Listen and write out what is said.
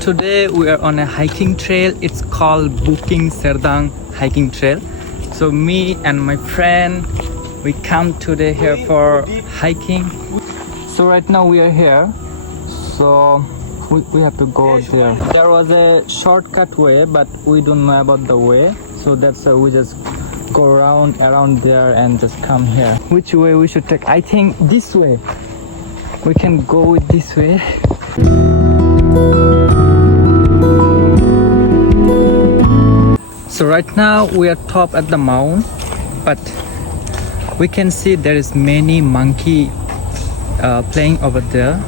Today we are on a hiking trail. It's called Bukit Serdang hiking trail. So me and my friend, we come today here for hiking. So right now we are here. So we have to go there. There was a shortcut way, but we don't know about the way. So that's why we just go around there and just come here. Which way we should take? I think this way. We can go this way. So right now we are top at the mount, but we can see there is many monkey playing over there.